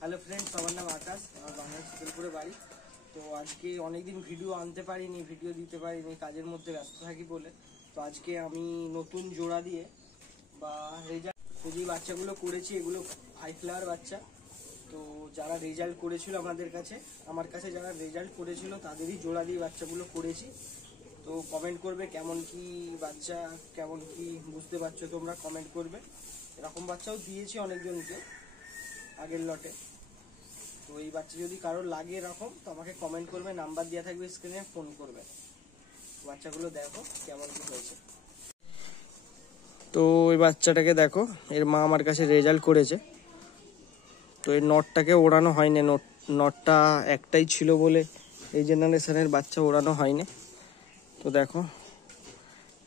Hello friends, আমার নাম আকাশ, আমার বাংলাদেশ শীতলপুরে বাড়ি। তো আজকে অনেকদিন ভিডিও আনতে পারিনি, ভিডিও দিতে পারিনি, কাজের মধ্যে ব্যস্ত থাকি বলে। তো আজকে আমি নতুন জোড়া দিয়ে বা রেজাল্ট যে বাচ্চাগুলো করেছি, এগুলো হাই ফ্লাওয়ার বাচ্চা। তো যারা রেজাল্ট করেছিল আমার কাছে যারা রেজাল্ট করেছিল তাদেরই জোড়া দিয়ে বাচ্চাগুলো করেছি। তো কমেন্ট করবে কেমন কি বাচ্চা, কেমন কি বুঝতে পারছো তোমরা, কমেন্ট করবে। এরকম বাচ্চাও দিয়েছি অনেকজনকে আগের লটে। তো এই বাচ্চা যদি কারোর লাগে এরকম, তো আমাকে কমেন্ট করবে, নাম্বার দেওয়া থাকবে স্ক্রিনে, ফোন করবে। বাচ্চাগুলো দেখো কেমন কি হয়েছে। তো ওই বাচ্চাটাকে দেখো, এর মা আমার কাছে রেজাল্ট করেছে। তো এই নটটাকে ওড়ানো হয়নি, নটটা একটাই ছিল বলে এই জেনারেশনের বাচ্চা ওড়ানো হয়নি। তো দেখো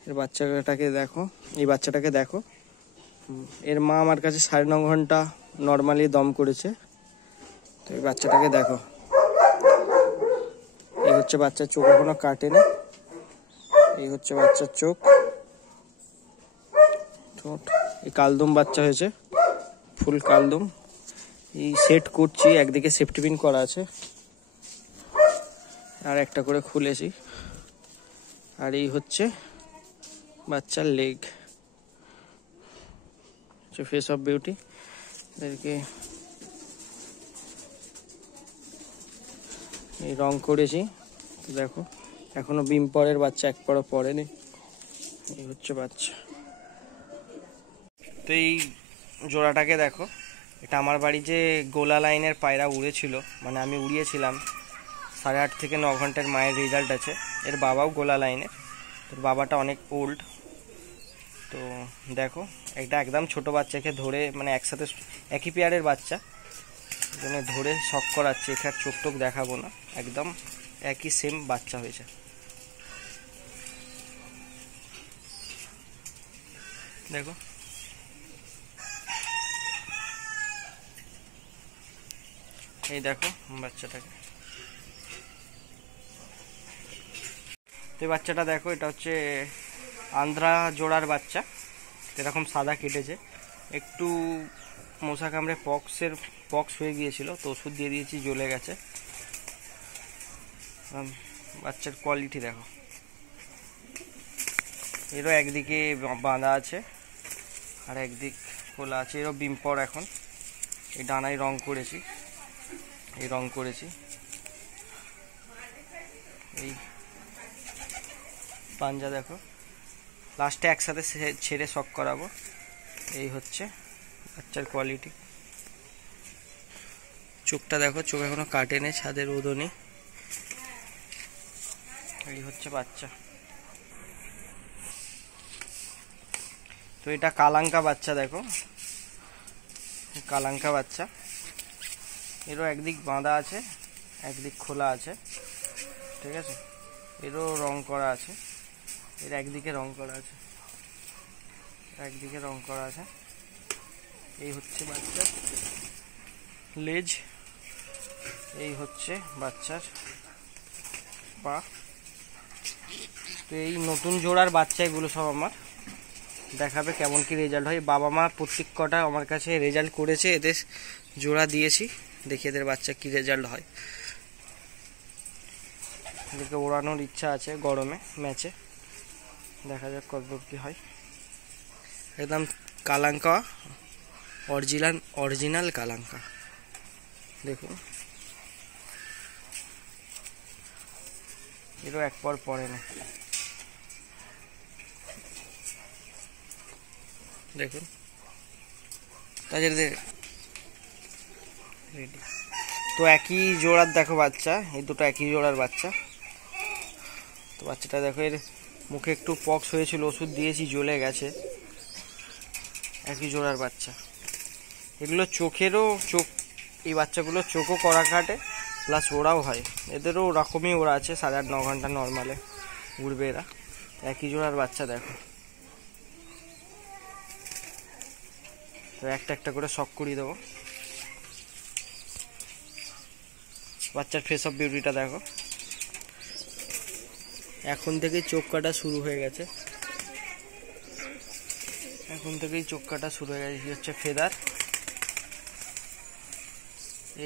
এর বাচ্চাটাকে দেখো, এই বাচ্চাটাকে দেখো, এর মা আমার কাছে 9.5 ঘন্টা নর্মালি দম করেছে। তো এই বাচ্চাটাকে দেখো, এই হচ্ছে বাচ্চার চোখ, এখনো কাটেনি। এই হচ্ছে বাচ্চার চোখ, ঠোঁট। এই কালদম বাচ্চা হয়েছে, ফুল কালদম। এই সেট করছি, একদিকে সেফটি পিন করা আছে, আর একটা করে খুলেছি। আর এই হচ্ছে বাচ্চার লেগ, ফেস অফ বিউটি। এদেরকে এই রং করেছি, দেখো এখনো বিম পরের বাচ্চা এক পরও পড়েনি। এই হচ্ছে বাচ্চা। তো এই জোড়াটাকে দেখো, এটা আমার বাড়ি যে গোলা লাইনের পায়রা উড়েছিল, মানে আমি উড়িয়েছিলাম 8.5 থেকে 9 ঘন্টার মায়ের রেজাল্ট আছে। এর বাবাও গোলা লাইনের, তোর বাবাটা অনেক ওল্ড। তো দেখো এটা একদম ছোট বাচ্চাকে ধরে, মানে একসাথে একই পেয়ারের বাচ্চা, জন্য ধরে শক করাচ্ছে। এখানে চোখ টোক দেখাবো না, একদম একই সেম বাচ্চা হয়েছে। দেখো এই দেখো বাচ্চাটাকে। তো এই বাচ্চাটা দেখো, এটা হচ্ছে আন্ধ্রা জোড়ার বাচ্চা। এরকম সাদা কেটেছে, একটু মশা কামড়ে পক্স হয়ে গিয়েছিল, তো ওষুধ দিয়ে দিয়েছি, জ্বলে গেছে। বাচ্চার কোয়ালিটি দেখো, এরও একদিকে বাঁধা আছে আর একদিক খোলা আছে। এরও বিম্পর এখন। এই ডানায় রং করেছি, এই রং করেছি। এই পাঞ্জা দেখো, লাস্টে একসাথে ছেড়ে শক করাবো। এই হচ্ছে বাচ্চার কোয়ালিটি। চোখটা দেখো, চোখ এখনো কাটেনি, ছাদের উদনি। এই হচ্ছে বাচ্চা। তো এটা কালাঙ্কা বাচ্চা, দেখো কালাঙ্কা বাচ্চা। এরও একদিক বাঁধা আছে, একদিক খোলা আছে, ঠিক আছে। এরও রং করা আছে, এর একদিকে রং করা আছে, একদিকে রং করা আছে। এই হচ্ছে বাচ্চার লেজ, এই হচ্ছে বাচ্চার পা। তো এই নতুন জোড়ার বাচ্চা এগুলো সব আমার দেখাবে কেমন কি রেজাল্ট হয়। বাবা মা প্রত্যেক কটা আমার কাছে রেজাল্ট করেছে, এদের জোড়া দিয়েছি, দেখি এদের বাচ্চা কি রেজাল্ট হয়। এদেরকে ওড়ানোর ইচ্ছা আছে গরমে ম্যাচে, দেখা যাক কতদূর কি হয়। একদম কালাঙ্কা, অরিজিনাল কালাঙ্কা। দেখুন এরও এক পর পরে না, দেখুন তাদের রেডি। তো একই জোড়ার দেখো বাচ্চা, এই দুটো একই জোড়ার বাচ্চা। তো বাচ্চাটা দেখো, এর মুখে একটু পক্স হয়েছিল, ওষুধ দিয়েছি, জ্বলে গেছে। একই জোড়ার বাচ্চা। এগুলো চোখ, এই বাচ্চাগুলো চোখও কড়া কাটে, প্লাস ওড়াও হয়। এদেরও ওরকমই ওড়া আছে, 8.5-9 ঘন্টা নর্মালে উড়বে এরা। একই জোড়ার বাচ্চা দেখো। তো একটা একটা করে শক করিয়ে দেবো। বাচ্চার ফেস অফ বিউটিটা দেখো, এখন থেকেই চোখ কাটা শুরু হয়ে গেছে, এখন থেকেই চোখ কাটা শুরু হয়ে গেছে। হচ্ছে ফেদার,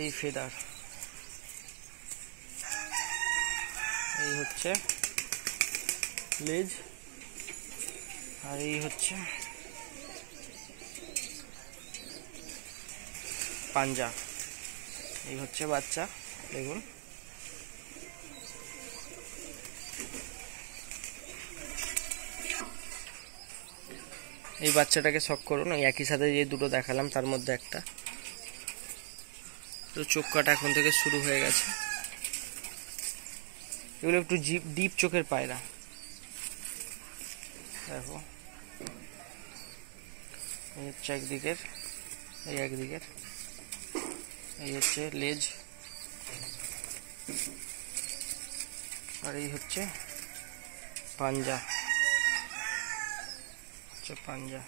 এই ফেদার, এই হচ্ছে লেজ, আর এই হচ্ছে পাঞ্জা। এই হচ্ছে বাচ্চা, দেখুন। এই বাচ্চাটাকে শখ করুন, এই একই সাথে যে দুটো দেখালাম তার মধ্যে একটা। তো চোখ কাটা এখন থেকে শুরু হয়ে গেছে। এগুলো একটু ডিপ চোখের পায়রা, দেখো। এই হচ্ছে একদিকের, এই একদিকের, এই হচ্ছে লেজ, আর এই হচ্ছে পাঞ্জা, পাঞ্জা।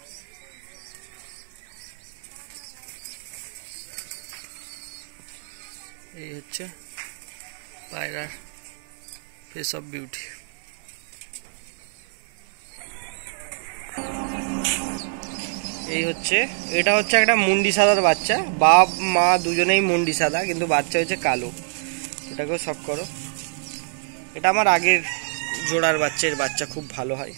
এই হচ্ছে পায়রার ফেস অফ বিউটি। এই হচ্ছে, এটা হচ্ছে একটা মুন্ডি সাদার বাচ্চা, বাপ মা দুজনেই মুন্ডি সাদা, কিন্তু বাচ্চা হচ্ছে কালো। এটাকেও শখ করো। এটা আমার আগের জোড়ার বাচ্চা, এর বাচ্চা খুব ভালো হয়,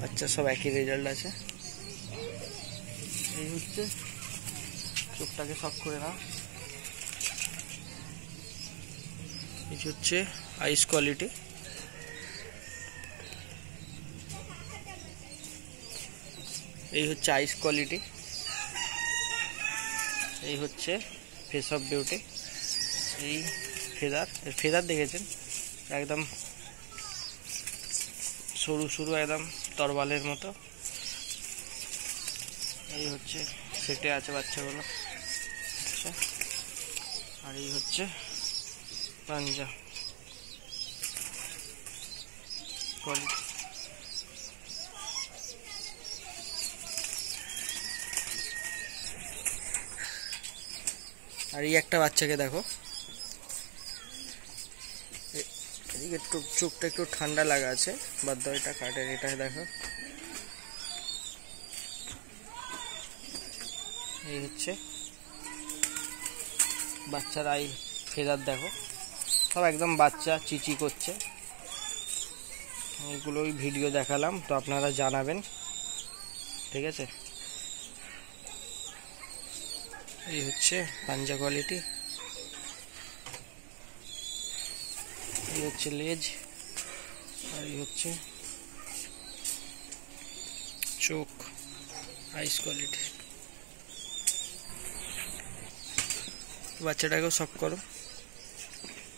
বাচ্চা সব একই রেজাল্ট আছে। এই হচ্ছে, চোখটাকে শখ করে নাও। এই হচ্ছে আইস কোয়ালিটি, এই হচ্ছে আইস কোয়ালিটি, এই হচ্ছে ফেস অফ বিউটি। এই ফেদার, ফেদার দেখেছেন একদম সরু সরু, একদম তরবালের মতো। এই হচ্ছে সেটে আছে বাচ্চাগুলো, আচ্ছা। আর এই হচ্ছে পাঞ্জা কোয়ালিটি। আর এই একটা বাচ্চাকে দেখো, এদিকে একটু চোখটা একটু ঠান্ডা লাগা আছে, বাদ দাও এটা কাটের। এটা দেখো, এই হচ্ছে বাচ্চার আই ফেদার, দেখো সব একদম বাচ্চা, চিচি করছে। এইগুলোই ভিডিও দেখালাম, তো আপনারা জানাবেন, ঠিক আছে। এই হচ্ছে পাঞ্জা কোয়ালিটি, এই হচ্ছে লেজ, আর এই হচ্ছে চোখ, আইস কোয়ালিটি। বাচ্চাটাকেও শখ করো,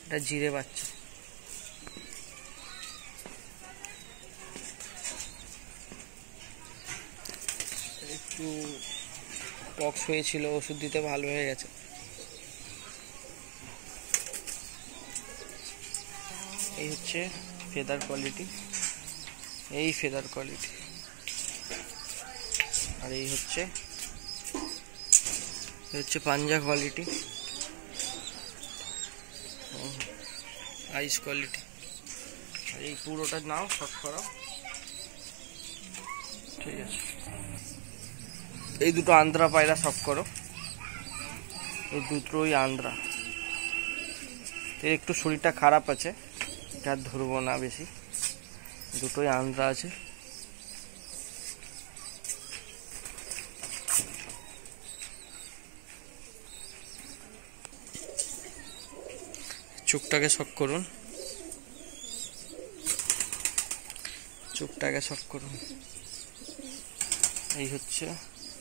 এটা জিরে বাচ্চা। একটু পক্স হয়েছিল, ওষুধ দিতে ভালো হয়ে গেছে। এই হচ্ছে ফেদার কোয়ালিটি, এই ফেদার কোয়ালিটি। আর এই হচ্ছে পাঞ্জা কোয়ালিটি, আইস কোয়ালিটি। আর এই পুরোটা নাও, শখ করো, ঠিক আছে। এই দুটো আন্ধ্রা পায়রা শখ করো, এই দুটোই আন্ধ্রা। এর একটু শরীরটা খারাপ আছে, এটা ধরবো না বেশি, দুটোই আন্ধ্রা আছে। চোখটাকে শখ করুন, চোখটাকে শখ করুন। এই হচ্ছে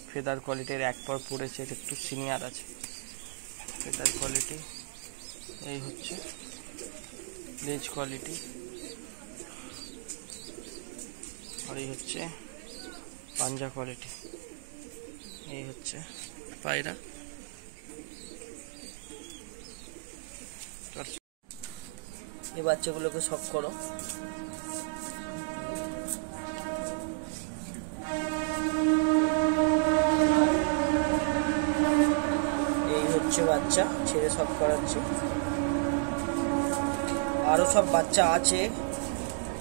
ফেদার কোয়ালিটির, এক পর পড়েছে, একটু সিনিয়র আছে ফেদার কোয়ালিটি। এই হচ্ছে লেজ কোয়ালিটি, আর এই হচ্ছে পাঞ্জা কোয়ালিটি। এই হচ্ছে পায়রা। এই বাচ্চাগুলোকে শখ করো। এই হচ্ছে বাচ্চা, ছেড়ে শখ করাচ্ছি। আরো সব বাচ্চা আছে,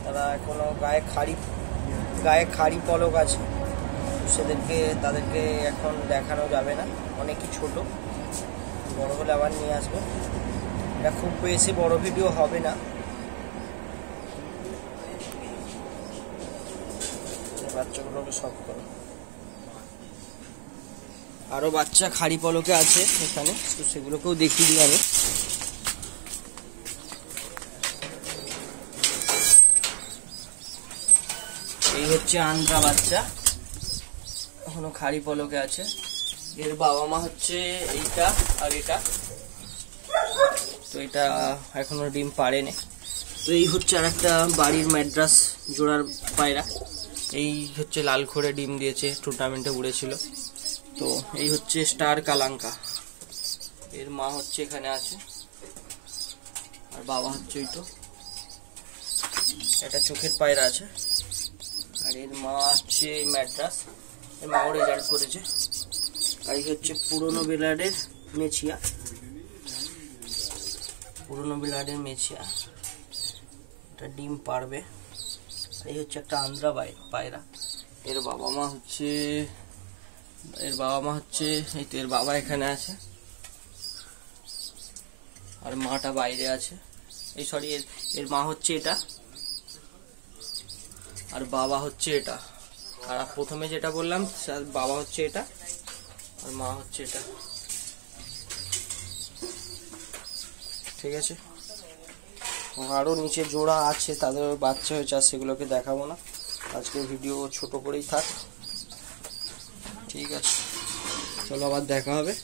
তারা এখনো গায়ে খাড়ি পলক আছে, তাদেরকে এখন দেখানো যাবে না, অনেকই ছোট, বড় হলে আবার নিয়ে আসবো। এটা খুব বেশি বড় ভিডিও হবে না। বাচ্চাগুলোকে সব করো, আরো বাচ্চা খাড়ি পলকে আছে এখানে, তো সেগুলোকেও দেখিয়ে দিই আমি। এই হচ্ছে আন্দ্রা বাচ্চা, এখনো খাড়ি পলকে আছে। এর বাবা মা হচ্ছে এইটা আর এটা, তো এটা এখনো ডিম পাড়েনি। তো এই হচ্ছে আর একটা বাড়ির ম্যাড্রাস জোড়ার পায়রা, এই হচ্ছে লালখড়ে ডিম দিয়েছে, টুর্নামেন্টে উড়েছিল। তো এই হচ্ছে স্টার কালাঙ্কা, এর মা হচ্ছে এখানে আছে, আর বাবা হচ্ছে ওই তো, এটা চোখের পায়রা আছে। আর এর মা হচ্ছে ম্যাড্রাস, এর মাও রেজাল্ট করেছে। আর এই হচ্ছে পুরনো বেলাডের মেছিয়া, এটা ডিম পারবে। এই হচ্ছে একটা আন্দ্রা পায়রা, এর বাবা মা হচ্ছে এই তো, এর বাবা এখানে আছে আর মাটা বাইরে আছে। এই সরি, এর মা হচ্ছে এটা আর বাবা হচ্ছে এটা। আর প্রথমে যেটা বললাম বাবা হচ্ছে এটা আর মা হচ্ছে এটা, ঠিক আছে। আরো নিচে জোড়া আছে, তাদের বাচ্চা হয়েছে, আর সেগুলোকে দেখাবো না আজকে, ভিডিও ছোট করেই থাক, ঠিক আছে। চলো আবার দেখা হবে।